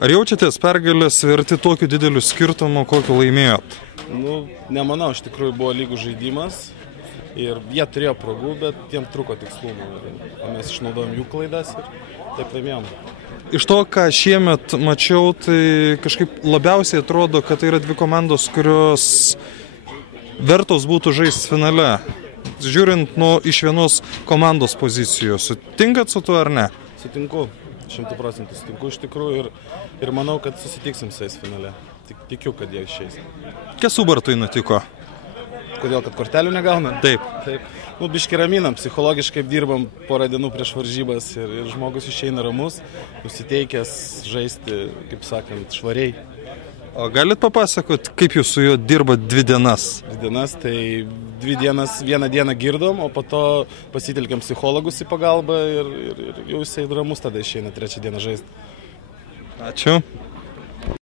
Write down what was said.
Ar jaučiatės pergalės verti tokiu dideliu skirtumu, kokiu laimėjot? Nemanau, iš tikrųjų buvo lygų žaidimas ir jie turėjo progų, bet jiems truko tikslumo. Mes išnaudojom jų klaidas ir taip laimėjom. Iš to, ką šiemet mačiau, tai kažkaip labiausiai atrodo, kad tai yra dvi komandos, kurios vertos būtų žaisti finale. Žiūrint iš vienos komandos pozicijos, sutinkat su tuo ar ne? Sutinku, 100% sutinku iš tikrųjų ir manau, kad susitiksim su jais finale. Tikiu, kad jie išeis. Kas Subartui nutiko? Kodėl, kad kortelių negauna? Taip. Biški raminam, psichologiškai dirbam porą dienų prieš varžybas ir žmogus išeina ramus, nusiteikęs žaisti, kaip sakant, švariai. O galit papasakot, kaip jūs su juo dirbat 2 dienas? 2 dienas, tai 2 dienas, 1 dieną girdom, o po to pasitelkiam psichologus į pagalbą ir jau jisai ramus tada išeina 3 dieną žaisti. Ačiū.